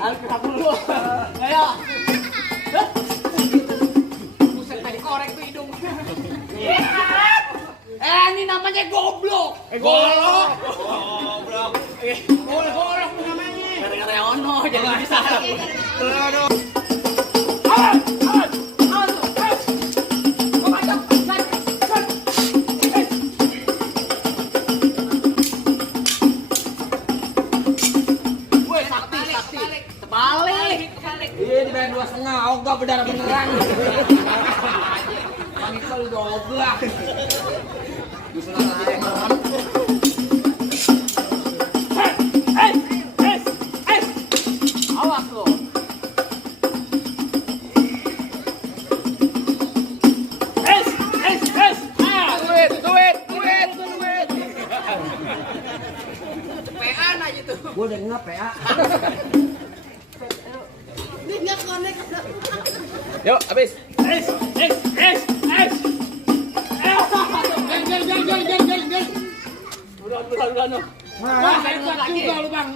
Aku dulu. Ayo. Buset tadi korek tuh hidung. Ini namanya goblok. Goblok. Goblok. Golok namanya. Gara-gara ono jadi bisa. Aduh. Balik. Iya dibayar 2,5, ogah berdarah beneran. Pangkal udah ogah. Bisa naik malam. Awas lo. Duit. PA aja tuh. Gua udah ngap PA. Yuk, habis. Gel. Udah. Wah, saya juga lu, Bang.